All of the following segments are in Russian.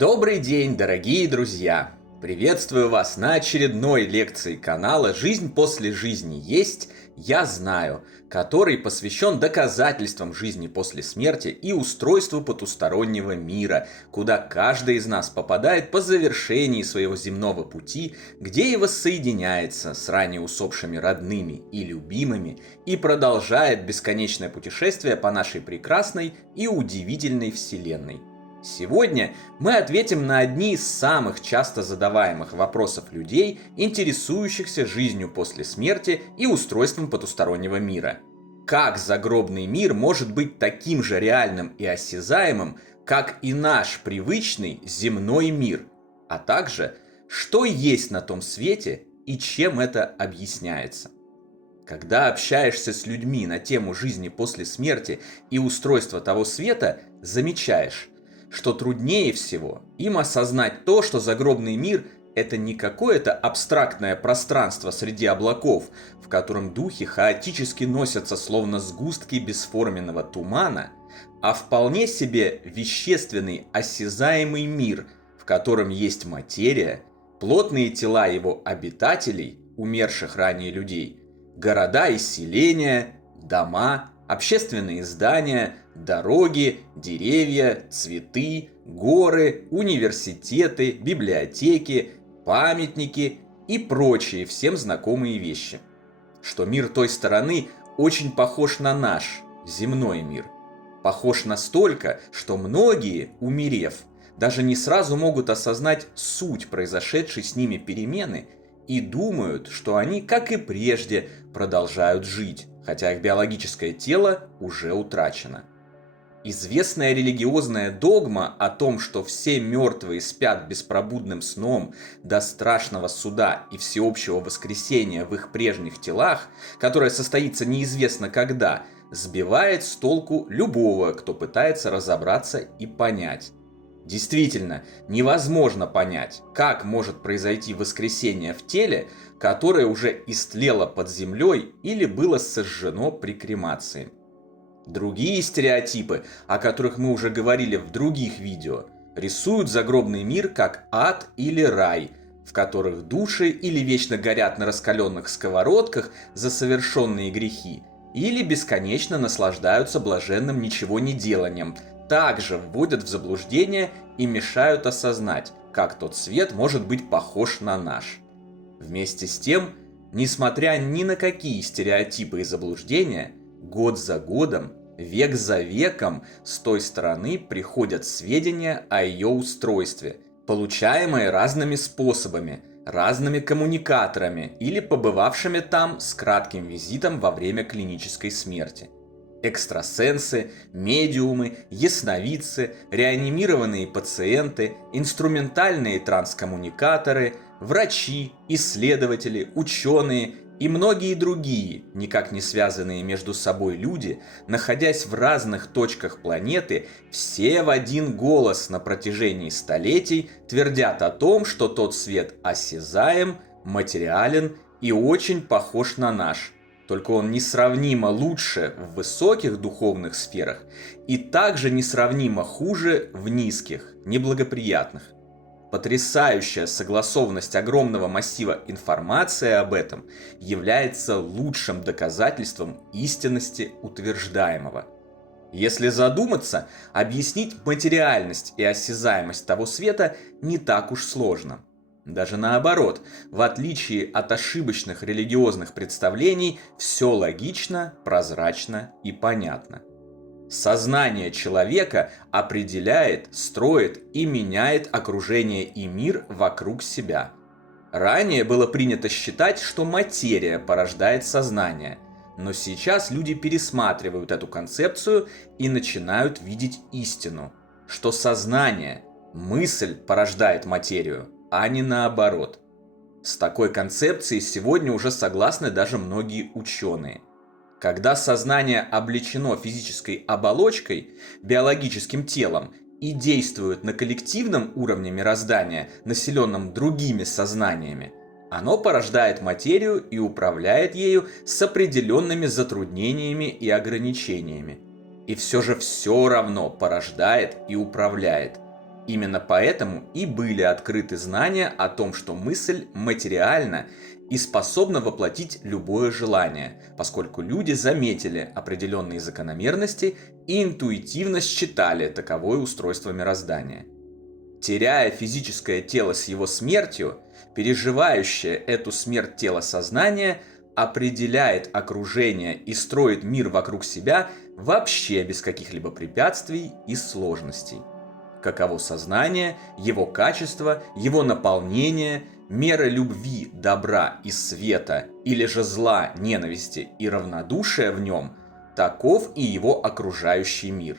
Добрый день, дорогие друзья! Приветствую вас на очередной лекции канала «Жизнь после жизни есть, я знаю», который посвящен доказательствам жизни после смерти и устройству потустороннего мира, куда каждый из нас попадает по завершении своего земного пути, где и воссоединяется с ранее усопшими родными и любимыми и продолжает бесконечное путешествие по нашей прекрасной и удивительной вселенной. Сегодня мы ответим на одни из самых часто задаваемых вопросов людей, интересующихся жизнью после смерти и устройством потустороннего мира. Как загробный мир может быть таким же реальным и осязаемым, как и наш привычный земной мир? А также, что есть на том свете и чем это объясняется? Когда общаешься с людьми на тему жизни после смерти и устройства того света, замечаешь, что труднее всего им осознать то, что загробный мир – это не какое-то абстрактное пространство среди облаков, в котором духи хаотически носятся словно сгустки бесформенного тумана, а вполне себе вещественный осязаемый мир, в котором есть материя, плотные тела его обитателей, умерших ранее людей, города и селения, дома, общественные здания, дороги, деревья, цветы, горы, университеты, библиотеки, памятники и прочие всем знакомые вещи. Что мир той стороны очень похож на наш, земной мир. Похож настолько, что многие, умерев, даже не сразу могут осознать суть произошедшей с ними перемены и думают, что они, как и прежде, продолжают жить, хотя их биологическое тело уже утрачено. Известная религиозная догма о том, что все мертвые спят беспробудным сном до страшного суда и всеобщего воскресения в их прежних телах, которое состоится неизвестно когда, сбивает с толку любого, кто пытается разобраться и понять. Действительно, невозможно понять, как может произойти воскресение в теле, которое уже истлело под землей или было сожжено при кремации. Другие стереотипы, о которых мы уже говорили в других видео, рисуют загробный мир как ад или рай, в которых души или вечно горят на раскаленных сковородках за совершенные грехи, или бесконечно наслаждаются блаженным ничего не деланием, также вводят в заблуждение и мешают осознать, как тот свет может быть похож на наш. Вместе с тем, несмотря ни на какие стереотипы и заблуждения, год за годом, век за веком с той стороны приходят сведения о ее устройстве, получаемые разными способами, разными коммуникаторами или побывавшими там с кратким визитом во время клинической смерти. Экстрасенсы, медиумы, ясновидцы, реанимированные пациенты, инструментальные транскоммуникаторы, врачи, исследователи, ученые и многие другие, никак не связанные между собой люди, находясь в разных точках планеты, все в один голос на протяжении столетий твердят о том, что тот свет осязаем, материален и очень похож на наш. Только он несравнимо лучше в высоких духовных сферах и также несравнимо хуже в низких, неблагоприятных. Потрясающая согласованность огромного массива информации об этом является лучшим доказательством истинности утверждаемого. Если задуматься, объяснить материальность и осязаемость того света не так уж сложно. Даже наоборот, в отличие от ошибочных религиозных представлений, все логично, прозрачно и понятно. Сознание человека определяет, строит и меняет окружение и мир вокруг себя. Ранее было принято считать, что материя порождает сознание, но сейчас люди пересматривают эту концепцию и начинают видеть истину, что сознание, мысль порождает материю, а не наоборот. С такой концепцией сегодня уже согласны даже многие ученые. Когда сознание облечено физической оболочкой, биологическим телом, и действует на коллективном уровне мироздания, населенном другими сознаниями, оно порождает материю и управляет ею с определенными затруднениями и ограничениями. И все же все равно порождает и управляет. Именно поэтому и были открыты знания о том, что мысль материальна и способна воплотить любое желание, поскольку люди заметили определенные закономерности и интуитивно считали таковое устройство мироздания. Теряя физическое тело с его смертью, переживающее эту смерть тело сознание определяет окружение и строит мир вокруг себя вообще без каких-либо препятствий и сложностей. Каково сознание, его качество, его наполнение, мера любви, добра и света, или же зла, ненависти и равнодушия в нем, таков и его окружающий мир.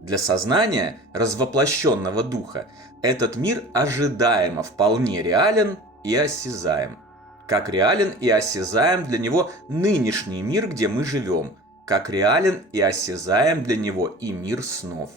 Для сознания, развоплощенного духа, этот мир ожидаемо вполне реален и осязаем. Как реален и осязаем для него нынешний мир, где мы живем, как реален и осязаем для него и мир снов.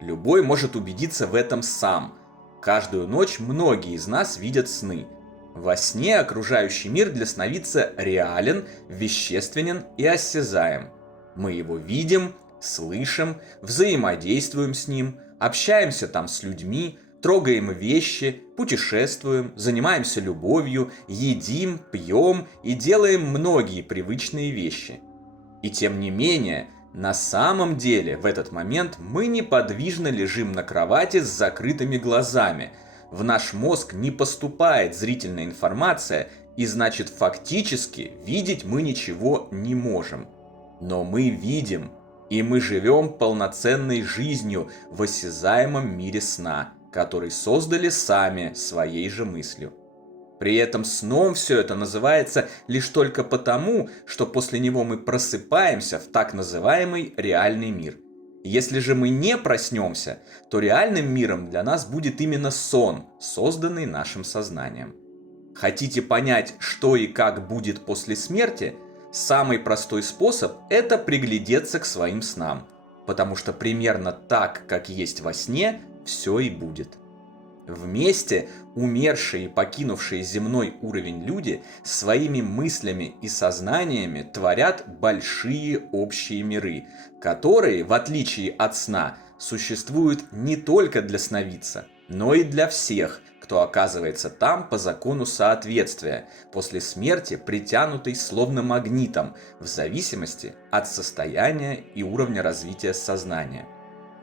Любой может убедиться в этом сам. Каждую ночь многие из нас видят сны. Во сне окружающий мир для сновидца реален, вещественен и осязаем. Мы его видим, слышим, взаимодействуем с ним, общаемся там с людьми, трогаем вещи, путешествуем, занимаемся любовью, едим, пьем и делаем многие привычные вещи. И тем не менее, на самом деле в этот момент мы неподвижно лежим на кровати с закрытыми глазами. В наш мозг не поступает зрительная информация, и значит фактически видеть мы ничего не можем. Но мы видим, и мы живем полноценной жизнью в осязаемом мире сна, который создали сами своей же мыслью. При этом сном все это называется лишь только потому, что после него мы просыпаемся в так называемый реальный мир. Если же мы не проснемся, то реальным миром для нас будет именно сон, созданный нашим сознанием. Хотите понять, что и как будет после смерти? Самый простой способ – это приглядеться к своим снам, потому что примерно так, как есть во сне, все и будет. Вместе умершие и покинувшие земной уровень люди своими мыслями и сознаниями творят большие общие миры, которые, в отличие от сна, существуют не только для сновидца, но и для всех, кто оказывается там по закону соответствия, после смерти притянутый словно магнитом, в зависимости от состояния и уровня развития сознания.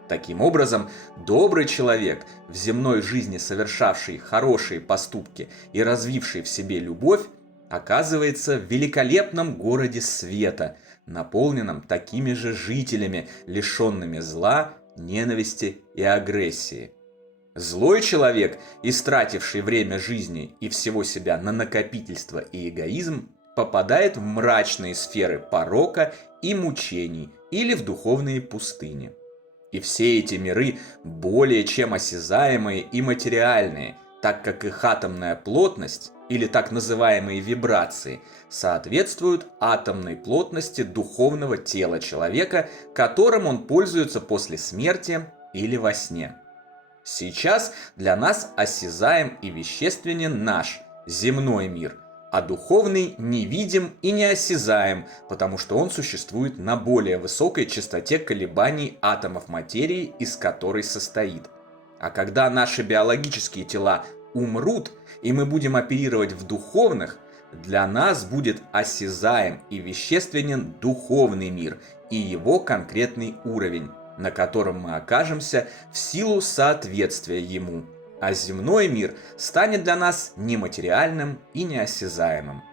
Таким образом, добрый человек, в земной жизни совершавший хорошие поступки и развивший в себе любовь, оказывается в великолепном городе света, наполненном такими же жителями, лишенными зла, ненависти и агрессии. Злой человек, истративший время жизни и всего себя на накопительство и эгоизм, попадает в мрачные сферы порока и мучений или в духовные пустыни. И все эти миры более чем осязаемые и материальные, так как их атомная плотность, или так называемые вибрации, соответствуют атомной плотности духовного тела человека, которым он пользуется после смерти или во сне. Сейчас для нас осязаем и вещественен наш, земной мир, а духовный невидим и неосязаем, потому что он существует на более высокой частоте колебаний атомов материи, из которой состоит. А когда наши биологические тела умрут, и мы будем оперировать в духовных, для нас будет осязаем и вещественен духовный мир и его конкретный уровень, на котором мы окажемся в силу соответствия ему. А земной мир станет для нас нематериальным и неосязаемым.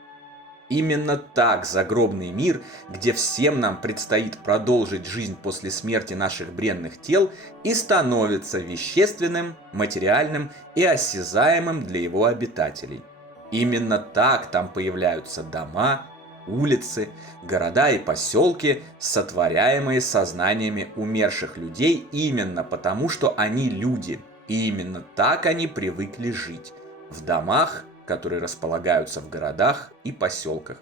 Именно так загробный мир, где всем нам предстоит продолжить жизнь после смерти наших бренных тел, и становится вещественным, материальным и осязаемым для его обитателей. Именно так там появляются дома, улицы, города и поселки, сотворяемые сознаниями умерших людей именно потому, что они люди. И именно так они привыкли жить в домах, которые располагаются в городах и поселках.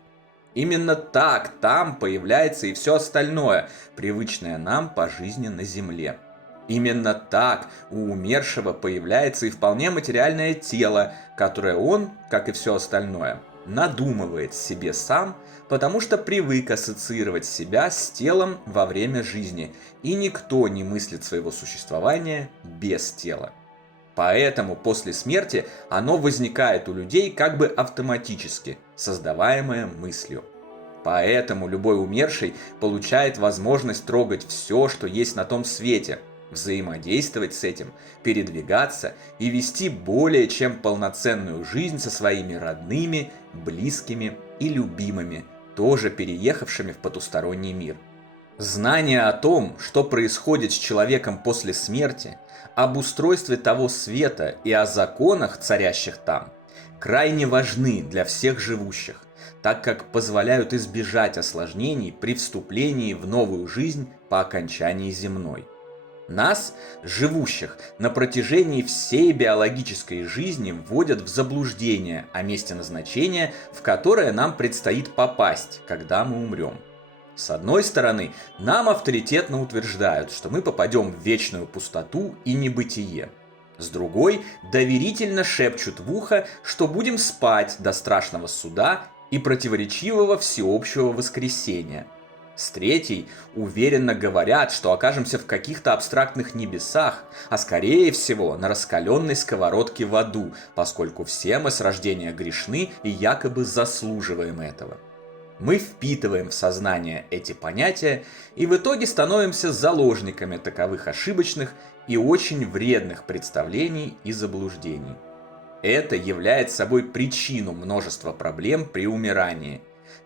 Именно так там появляется и все остальное, привычное нам по жизни на земле. Именно так у умершего появляется и вполне материальное тело, которое он, как и все остальное, надумывает себе сам, потому что привык ассоциировать себя с телом во время жизни, и никто не мыслит своего существования без тела. Поэтому после смерти оно возникает у людей как бы автоматически, создаваемое мыслью. Поэтому любой умерший получает возможность трогать все, что есть на том свете, взаимодействовать с этим, передвигаться и вести более чем полноценную жизнь со своими родными, близкими и любимыми, тоже переехавшими в потусторонний мир. Знание о том, что происходит с человеком после смерти, об устройстве того света и о законах, царящих там, крайне важны для всех живущих, так как позволяют избежать осложнений при вступлении в новую жизнь по окончании земной. Нас, живущих, на протяжении всей биологической жизни вводят в заблуждение о месте назначения, в которое нам предстоит попасть, когда мы умрем. С одной стороны, нам авторитетно утверждают, что мы попадем в вечную пустоту и небытие. С другой, доверительно шепчут в ухо, что будем спать до страшного суда и противоречивого всеобщего воскресения. С третьей, уверенно говорят, что окажемся в каких-то абстрактных небесах, а скорее всего на раскаленной сковородке в аду, поскольку все мы с рождения грешны и якобы заслуживаем этого. Мы впитываем в сознание эти понятия и в итоге становимся заложниками таковых ошибочных и очень вредных представлений и заблуждений. Это является собой причину множества проблем при умирании,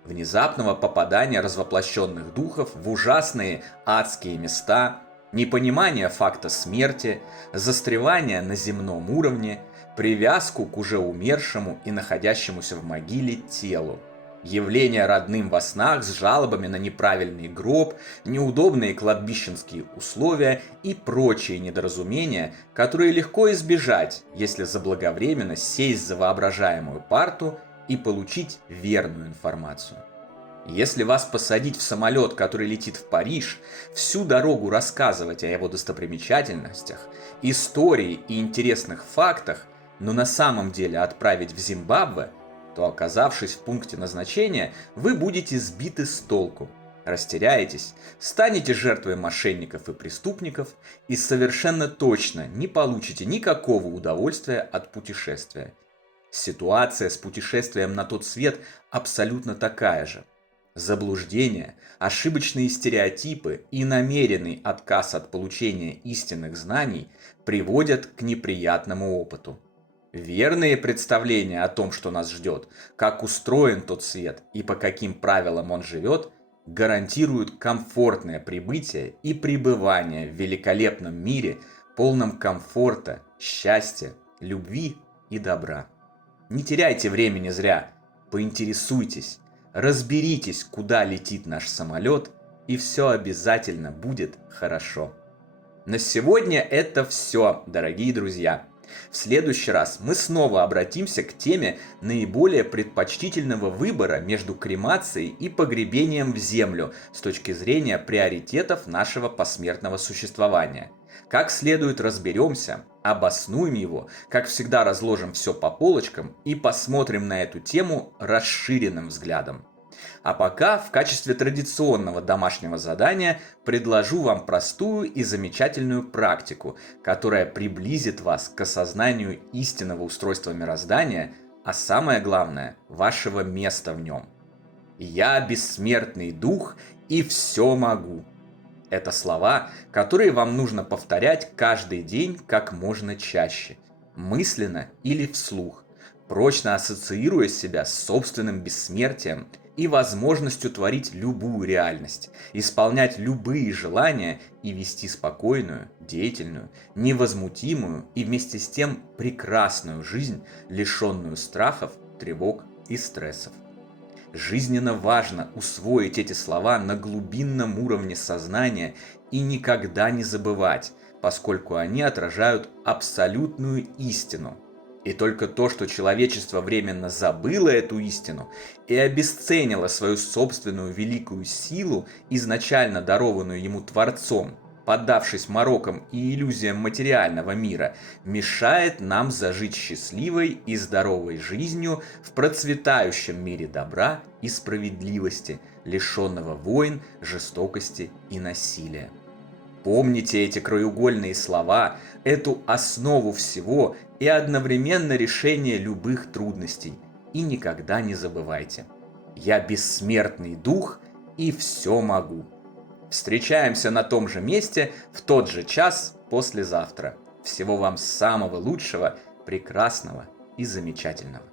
внезапного попадания развоплощенных духов в ужасные адские места, непонимание факта смерти, застревание на земном уровне, привязку к уже умершему и находящемуся в могиле телу, явление родным во снах с жалобами на неправильный гроб, неудобные кладбищенские условия и прочие недоразумения, которые легко избежать, если заблаговременно сесть за воображаемую парту и получить верную информацию. Если вас посадить в самолет, который летит в Париж, всю дорогу рассказывать о его достопримечательностях, истории и интересных фактах, но на самом деле отправить в Зимбабве, то, оказавшись в пункте назначения, вы будете сбиты с толку, растеряетесь, станете жертвой мошенников и преступников и совершенно точно не получите никакого удовольствия от путешествия. Ситуация с путешествием на тот свет абсолютно такая же. Заблуждения, ошибочные стереотипы и намеренный отказ от получения истинных знаний приводят к неприятному опыту. Верные представления о том, что нас ждет, как устроен тот свет и по каким правилам он живет, гарантируют комфортное прибытие и пребывание в великолепном мире, полном комфорта, счастья, любви и добра. Не теряйте времени зря, поинтересуйтесь, разберитесь, куда летит наш самолет, и все обязательно будет хорошо. На сегодня это все, дорогие друзья. В следующий раз мы снова обратимся к теме наиболее предпочтительного выбора между кремацией и погребением в землю с точки зрения приоритетов нашего посмертного существования. Как следует разберемся, обоснуем его, как всегда разложим все по полочкам и посмотрим на эту тему расширенным взглядом. А пока в качестве традиционного домашнего задания предложу вам простую и замечательную практику, которая приблизит вас к осознанию истинного устройства мироздания, а самое главное – вашего места в нем. «Я бессмертный дух и все могу». Это слова, которые вам нужно повторять каждый день как можно чаще, мысленно или вслух, прочно ассоциируя себя с собственным бессмертием и возможностью творить любую реальность, исполнять любые желания и вести спокойную, деятельную, невозмутимую и вместе с тем прекрасную жизнь, лишенную страхов, тревог и стрессов. Жизненно важно усвоить эти слова на глубинном уровне сознания и никогда не забывать, поскольку они отражают абсолютную истину. И только то, что человечество временно забыло эту истину и обесценило свою собственную великую силу, изначально дарованную ему Творцом, поддавшись морокам и иллюзиям материального мира, мешает нам зажить счастливой и здоровой жизнью в процветающем мире добра и справедливости, лишенного войн, жестокости и насилия. Помните эти краеугольные слова, эту основу всего и одновременно решение любых трудностей. И никогда не забывайте: я бессмертный дух и все могу. Встречаемся на том же месте в тот же час послезавтра. Всего вам самого лучшего, прекрасного и замечательного.